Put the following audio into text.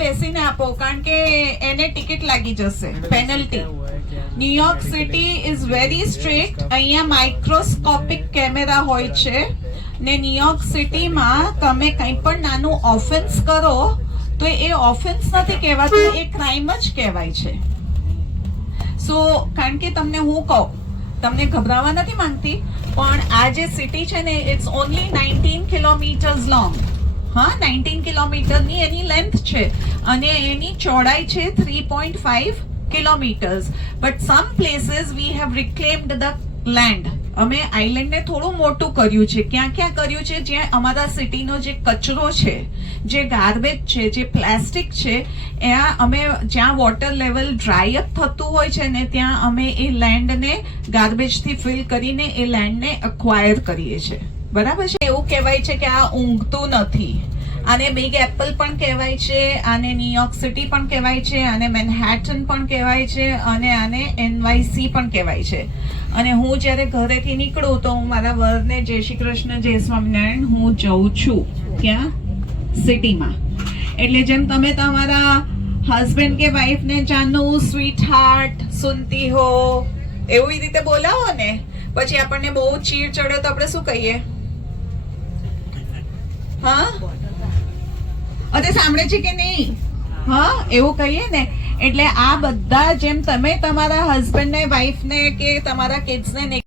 બેસીને આપો કારણ કે એને ટિકિટ લાગી જશે penalty. New York city is very strict. અહીંયા માઇક્રોસ્કોપિક કેમેરા હોય છે ને ન્યુયોર્ક સિટીમાં તમે કંઈ પણ નાનું ઓફેન્સ કરો તો એ ઓફેન્સ નથી કહેવાતું, એ ક્રાઇમ જ કહેવાય છે. સો કારણ કે તમને હું કહું, તમને ગભરાવા નથી માંગતી, પણ આ જે સિટી છે ને ઇટ્સ ઓનલી 19 કિલોમીટર્સ લોંગ. હા, 19 કિલોમીટરની એની લેન્થ છે અને એની ચોડાઈ છે 3.5 kilometres. But some places we have reclaimed the land. અમે આઈલેન્ડને થોડું મોટું કર્યું છે. ક્યાં ક્યાં કર્યું છે? જ્યાં અમારા સિટીનો જે કચરો છે, જે ગાર્બેજ છે, જે પ્લાસ્ટિક છે, ત્યાં અમે જ્યાં વોટર લેવલ ડ્રાય અપ થતું હોય છે ને ત્યાં અમે એ લેન્ડને ગાર્બેજથી ફિલ કરીને એ લેન્ડને અક્વાયર કરીએ છીએ. બરાબર છે. એવું કહેવાય છે કે આ ઊંઘતું નથી. આને બિગ એપલ પણ કહેવાય છે, આને ન્યુયોર્ક સિટી પણ કહેવાય છે, આને મેનહેટન પણ કહેવાય છે અને આને NYC પણ કહેવાય છે. અને હું જ્યારે ઘરેથી નીકળું તો હું મારા વરને જય શ્રી કૃષ્ણ જય સ્વામિનારાયણ હું જઉં છું. ક્યાં? સિટીમાં. એટલે જેમ તમે તમારા હસબન્ડ કે વાઈફને જાનું સ્વીટ હાર્ટ સુનતી હો એવી રીતે બોલાવો ને, પછી આપણને બહુ ચીડ ચડે તો આપણે શું કહીએ? હા, અરે સાંભળે છે કે નહીં? હા, એવું કહીએ ને. એટલે આ બધા જેમ તમે તમારા હસબન્ડ ને વાઈફ ને કે તમારા કિડ્સ ને